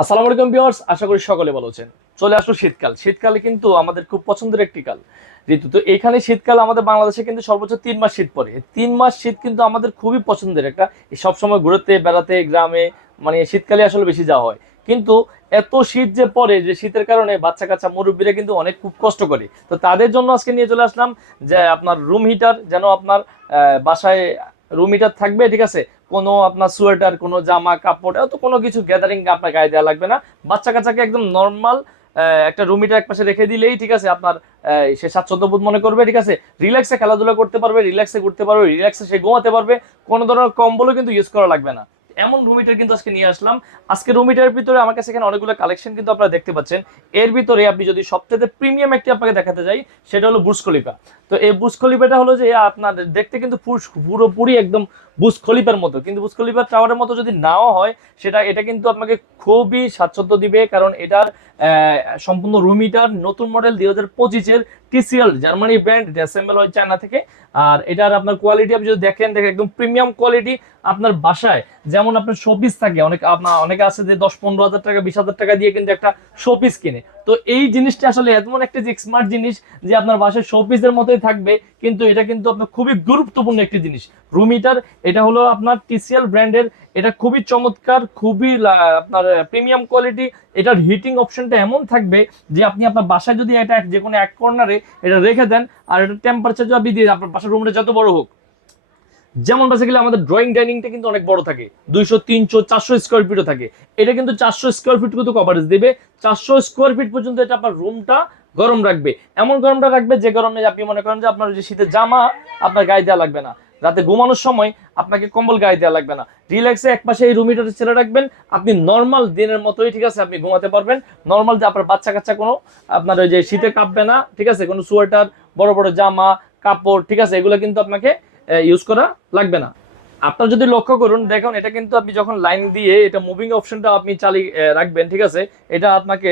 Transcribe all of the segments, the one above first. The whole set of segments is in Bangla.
আসসালামু আলাইকুম ভিউয়ার্স, আশা করি সকলে ভালো আছেন। চলে আসলো শীতকাল। শীতকালে কিন্তু আমাদের খুব পছন্দের একটি কাল ঋতু। তো এখানে শীতকাল আমাদের বাংলাদেশে কিন্তু সর্বোচ্চ 3 মাস শীত পড়ে। 3 মাস শীত কিন্তু আমাদের খুবই পছন্দের একটা, সবসময় ঘুরতে বেড়াতে গ্রামে, মানে শীতকালে আসলে বেশি যাওয়া হয়। কিন্তু এত শীত যে পড়ে, যে শীতের কারণে বাচ্চা কাচ্চা মুরব্বীরা কিন্তু অনেক খুব কষ্ট করে। তো তাদের জন্য আজকে নিয়ে চলে আসলাম যে আপনার রুম হিটার, যেন আপনার বাসায় রুম হিটার থাকবে, ঠিক আছে। কোনো আপনার সোয়েটার, কোনো জামা কাপড়, এত কোনো কিছু গ্যাদারিং আপনার গায়ে দেওয়া লাগবে না। বাচ্চা কাচ্চাকে একদম নর্মাল একটা রুম হিটার এক পাশে রেখে দিলেই, ঠিক আছে, আপনার সে স্বাচ্ছন্দ্য বোধ মনে করবে, ঠিক আছে। রিল্যাক্সে খেলাধুলা করতে পারবে, রিল্যাক্সে ঘুরতে পারবে, রিল্যাক্সে সে ঘুমাতে পারবে। কোনো ধরনের কম্বলও কিন্তু ইউজ করা লাগবে না। এমন রুম হিটার কিন্তু আজকে নিয়ে আসলাম। আজকে রুম হিটারের ভিতরে আমার কাছে এখানে অনেকগুলো কালেকশন কিন্তু আপনারা দেখতে পাচ্ছেন। এর ভিতরে আপনি যদি সবচেয়ে প্রিমিয়াম একটি আপনাকে দেখাতে যাই, সেটা হলো বুর্জ খলিফা। তো এই বুর্জ খলিফাটা হলো যে আপনার দেখতে কিন্তু পুরোপুরি একদম বুর্জ খলিফার মতো, কিন্তু বুর্জ খলিফার টাওয়ারের মতো যদি নাও হয়, এটা কিন্তু আপনাকে খুবই স্বাচ্ছন্দ্য দিবে, কারণ এটার সম্পূর্ণ রুম হিটার নতুন মডেল 2025-এর টিসিএল জার্মানি ব্র্যান্ড, অ্যাসেম্বল হয় চায়না থেকে। আর এটার আপনার কোয়ালিটি আপনি যদি দেখেন একদম প্রিমিয়াম কোয়ালিটি। আপনার বাসায় যেমন আপনার শোপিস থাকে, অনেকে আছে যে 10-15 হাজার টাকা 20 হাজার টাকা দিয়ে কিন্তু একটা শোপিস কিনে। তো এই জিনিসটা আসলে এমন একটা যে স্মার্ট জিনিস, যে আপনার বাসায় শোপিসের মতোই থাকবে, কিন্তু এটা কিন্তু আপনার খুবই গুরুত্বপূর্ণ একটি জিনিস। রুম হিটার, এটা হলো আপনার টিসিএল ব্র্যান্ডের। এটা খুবই চমৎকার, খুবই আপনার প্রিমিয়াম কোয়ালিটি। এটার হিটিং অপশনটা এমন থাকবে যে আপনি আপনার বাসায় যদি এটা যে কোনো এক কর্নারে এটা রেখে দেন, আর এটা টেম্পারেচার যদি আপনি দিয়ে আপনার বাসার রুমটা যত বড় হোক, যেমন বেসিক্যালি আমাদের ড্রয়িং ডাইনিংটা কিন্তু অনেক বড় থাকে, 200, 300, 400 স্কোয়ার ফিটও থাকে। এটা কিন্তু 400 স্কোয়ার ফিট কিন্তু কভারেজ দেবে। 400 স্কোয়ার ফিট পর্যন্ত এটা আপনার রুমটা গরম রাখবে। এমন গরমটা রাখবে যে গরমে আপনি মনে করেন যে আপনার যে শীতের জামা আপনার গায়ে দেওয়া লাগবে না। রাতে ঘুমানোর সময় আপনাকে কম্বল গায়ে দেওয়া লাগবে না। রিল্যাক্সে একপাশে এই রুম হিটারটা ছেড়ে রাখবেন, আপনি নর্মাল দিনের মতোই, ঠিক আছে, আপনি ঘুমাতে পারবেন। নর্মাল যে আপনার বাচ্চা কাচ্চা কোনো আপনার ওই যে শীতে কাঁপবে না, ঠিক আছে। কোনো সোয়েটার, বড় বড় জামা কাপড়, ঠিক আছে, এগুলো কিন্তু আপনাকে ইউজ করা লাগবে না। আপনার যদি লক্ষ্য করুন, দেখুন এটা কিন্তু আপনি যখন লাইন দিয়ে এটা মুভিং অপশনটা আপনি চালিয়ে রাখবেন, ঠিক আছে। এটা আপনাকে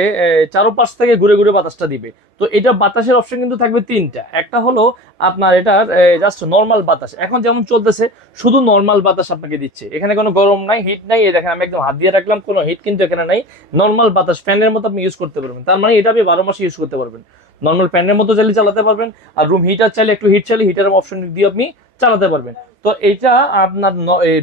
চারোপাশ থেকে ঘুরে ঘুরে বাতাসটা দিবে। তো এটা বাতাসের অপশন কিন্তু থাকবে তিনটা। একটা হলো আপনার এটার জাস্ট নর্মাল বাতাস, এখন যেমন চলতেছে শুধু নর্মাল বাতাস আপনাকে দিচ্ছে, এখানে কোনো গরম নাই, হিট নাই। এই দেখেন আমি একদম হাত দিয়ে রাখলাম, কোনো হিট কিন্তু এখানে নাই। নর্মাল বাতাস ফ্যানের মতো আপনি ইউজ করতে পারবেন, তার মানে এটা আপনি 12 মাসে ইউজ করতে পারবেন। নর্মাল ফ্যানের মতো চালিয়ে চালাতে পারবেন। আর রুম হিটার চাইলে একটু হিট চালিয়ে হিটারের অপশন দিয়ে আপনি চালাতে পারবেন। তো এটা আপনার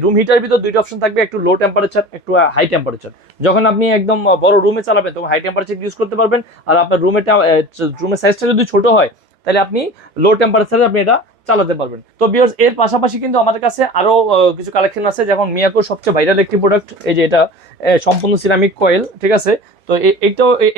রুম হিটার ভিতর দুইটা অপশন থাকবে, একটু লো টেম্পারেচার, একটু হাই টেম্পারেচার। যখন আপনি একদম বড় রুমে চালাবেন তখন হাই টেম্পারেচার ইউজ করতে পারবেন। আর আপনার রুমের সাইজটা যদি ছোট হয়, তাহলে আপনি লো টেম্পারেচারে আপনি এটা চালাতে পারবেন। তো ভিউয়ার্স, এর পাশাপাশি কিন্তু আমাদের কাছে আরো কিছু কালেকশন আছে, যেমন মিয়াকোর সবচেয়ে ভাইরাল একটি প্রোডাক্ট, এই যে এটা সম্পূর্ণ সিরামিক কয়েল, ঠিক আছে। তো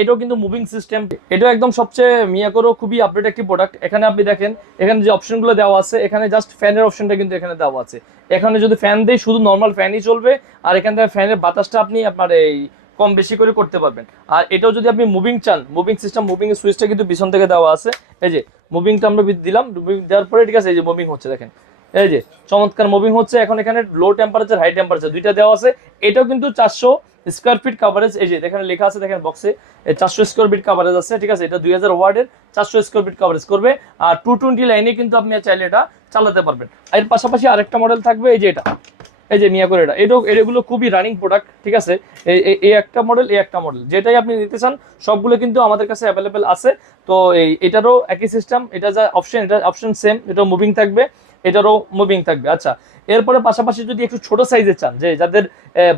এটাও কিন্তু মুভিং সিস্টেম। এটাও একদম সবচেয়ে মিয়াকোরও খুবই আপডেট একটি প্রোডাক্ট। এখানে আপনি দেখেন, এখানে যে অপশনগুলো দেওয়া আছে, এখানে জাস্ট ফ্যানের অপশনটা কিন্তু এখানে দেওয়া আছে। এখানে যদি ফ্যান দেয় শুধু নর্মাল ফ্যানই চলবে, আর এখান থেকে ফ্যানের বাতাসটা আপনি আপনার এই কম বেশি করে করতে পারবেন। আর এটাও যদি আপনি মুভিং চান, মুভিং সিস্টেম, মুভিং এর সুইচটা কিন্তু পিছন থেকে দেওয়া আছে। এই যে মুভিংটা আমরা দিলাম, মুভিং দেওয়ার পরে, ঠিক আছে, এই যে মুভিং হচ্ছে দেখেন, এই যে চমৎকার মুভিং হচ্ছে। এখন এখানে লো টেম্পারেচার হাই টেম্পারেচার দুইটা দেওয়া আছে। এটাও কিন্তু 400 স্কোয়ার ফিট কাভারেজ, এই যে এখানে লেখা আছে দেখেন বক্সে, 400 স্কোয়ার ফিট কাভারেজ আছে, ঠিক আছে। এটা 2000 ওয়ার্ডের 400 স্কোয়ার ফিট কাভারেজ করবে। আর 220 লাইনে কিন্তু আপনি চাইলে এটা চালাতে পারবেন। এর পাশাপাশি আরেকটা মডেল থাকবে, এই যে এটা, এই যে মিয়াকোর, এগুলো খুবই রানিং প্রোডাক্ট, ঠিক আছে। এই একটা মডেল, এই একটা মডেল, যেটাই আপনি নিতে চান সবগুলো কিন্তু আমাদের কাছে অ্যাভেলেবেল আছে। তো এটারও একই সিস্টেম, এটা যা অপশন, এটা অপশন সেম, এটাও মুভিং থাকবে, এটারও মুভিং থাকবে। আচ্ছা, এরপরে পাশাপাশি যদি একটু ছোট সাইজের চান, যে যাদের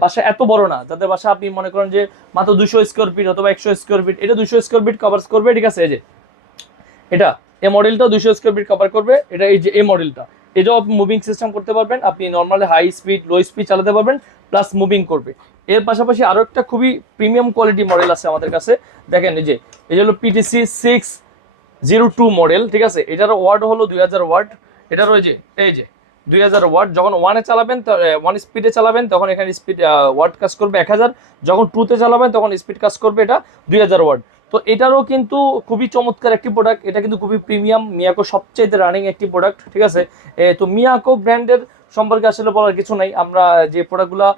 বাসা এত বড় না, যাদের বাসা আপনি মনে করেন যে মাত্র 200 স্কোয়ার ফিট অথবা 100 স্কোয়ার ফিট, এটা 200 স্কোয়ার ফিট কভার করবে, ঠিক আছে। এই যে এটা, এই মডেলটাও 200 স্কোয়ার ফিট কভার করবে। এটা এই যে এই মডেলটা, এটাও আপনি মুভিং সিস্টেম করতে পারবেন। আপনি normally high speed low speed চালাতে পারবেন, প্লাস মুভিং করবে। এর পাশাপাশি আরো একটা খুবই প্রিমিয়াম কোয়ালিটি মডেল আছে আমাদের কাছে। দেখেন এই যে হলো পিটিসি 602 মডেল, ঠিক আছে। এটারও ওয়াট হলো 2000 ওয়াট। এটারও এই যে 2000 ওয়াট। যখন ওয়ানে চালাবেন, ওয়ান স্পিডে চালাবেন, তখন এখানে স্পিড ওয়াট কাজ করবে 1000। যখন টুতে চালাবেন তখন স্পিড কাজ করবে এটা 2000 ওয়াট। তো এটারও কিন্তু খুবই চমৎকার একটি প্রোডাক্ট। এটা কিন্তু খুবই প্রিমিয়াম, মিয়াকো সবচেয়ে রানিং একটি প্রোডাক্ট, ঠিক আছে। তো মিয়াকো ব্র্যান্ডের সম্পর্কে আসলে বলার কিছু নাই। আমরা যে প্রোডাক্টগুলো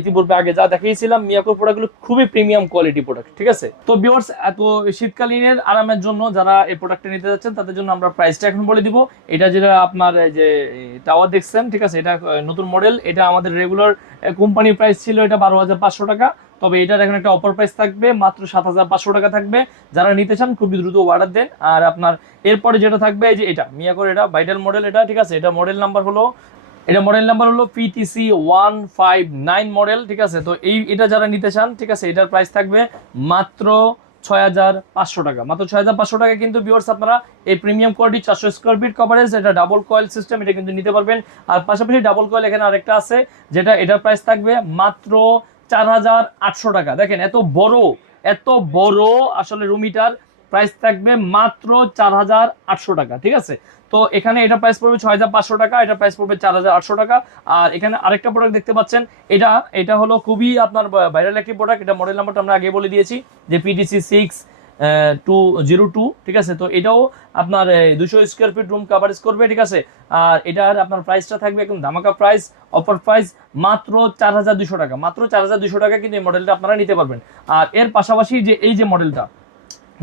ইতিপূর্বে আগে যা দেখিয়েছিলাম, মিয়াকোর প্রোডাক্টগুলো খুবই প্রিমিয়াম কোয়ালিটি প্রোডাক্ট, ঠিক আছে। তো ভিউয়ার্স, এত শীতকালীনের আরামের জন্য যারা এই প্রোডাক্টটা নিতে যাচ্ছেন, তাদের জন্য আমরা প্রাইসটা এখন বলে দিব। এটা যেটা আপনার যে টাওয়ার দেখছেন, ঠিক আছে, এটা নতুন মডেল। এটা আমাদের রেগুলার কোম্পানির প্রাইস ছিল এটা 12,500 টাকা। তবে এটার এখন একটা অফার প্রাইস থাকবে, মাত্র 7500 টাকা থাকবে। যারা নিতে চান খুবই দ্রুত অর্ডার দেন। আর আপনার এরপরে যেটা থাকবে এই যে এটা মিয়াকোর, এটা ভাইটাল মডেল, এটা ঠিক আছে। এটা মডেল নাম্বার হলো PTC 159 মডেল, ঠিক আছে। তো এটা যারা নিতে চান, ঠিক আছে, এটার প্রাইস থাকবে মাত্র 6500 টাকা, মাত্র 6500 টাকা। কিন্তু ভিউয়ার্স আপনারা এই premium quality 400 square feet coverage, এটা ডাবল কয়েল সিস্টেম, এটা কিন্তু নিতে পারবেন। আর পাশাপাশি ডাবল কয়েল এখানে আরেকটা আছে, যেটা এটার প্রাইস থাকবে মাত্র 4800 টাকা। দেখেন এত বড় আসলে রুম হিটার, প্রাইস থাকবে মাত্র 4800 টাকা, ঠিক আছে। তো এখানে এটা প্রাইস পড়বে 6500 টাকা, এটা প্রাইস পড়বে 4800 টাকা। আর এখানে আরেকটা প্রোডাক্ট দেখতে পাচ্ছেন, এটা হলো খুবই আপনার ভাইরাল একটি প্রোডাক্ট। এটা মডেল নাম্বারটা আমরা আগে বলে দিয়েছি যে PTC 6202, ঠিক আছে। তো এটাও আপনার 200 স্কয়ার ফিট রুম কভারেজ করবে, ঠিক আছে। আর এটার আপনার প্রাইসটা থাকবে একদম ধামাকা প্রাইস, অফার প্রাইস মাত্র 4200 টাকা, মাত্র 4200 টাকা কিন্তু এই মডেলটা আপনারা নিতে পারবেন। আর এর পাশাপাশি যে এই যে মডেলটা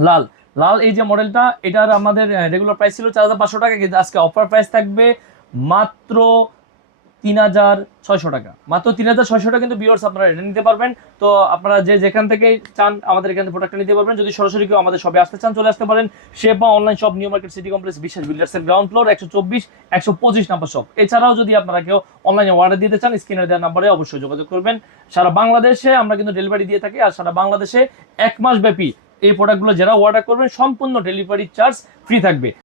লাল লাল এই যে মডেলটা, এটার আমাদের রেগুলার প্রাইস ছিল 4500 টাকা, কিন্তু আজকে অফার প্রাইস থাকবে মাত্র 3600 টাকা, মাত্র 3600 টাকা কিন্তু ভিউয়ার্স আপনারা এটা নিতে পারবেন। তো আপনারা যেখান থেকে চান আমাদের এখান থেকে প্রোডাক্টটা নিতে পারবেন। যদি সরাসরি কেউ আমাদের শপে আসতে চান, চলে আসতে পারেন। Shepa online shop, new market city complex, Biswas বিল্ডার্সের গ্রাউন্ড ফ্লোর, 124-125 নাম্বার শপ। এছাড়াও যদি আপনারা কেউ অনলাইনে অর্ডার দিতে চান, স্ক্রিনে দেওয়া নাম্বারে অবশ্যই যোগাযোগ করবেন। সারা বাংলাদেশে আমরা কিন্তু ডেলিভারি দিয়ে থাকি। আর সারা বাংলাদেশে 1 মাস ব্যাপী এই প্রোডাক্টগুলো যারা অর্ডার করবেন সম্পূর্ণ ডেলিভারি চার্জ ফ্রি থাকবে।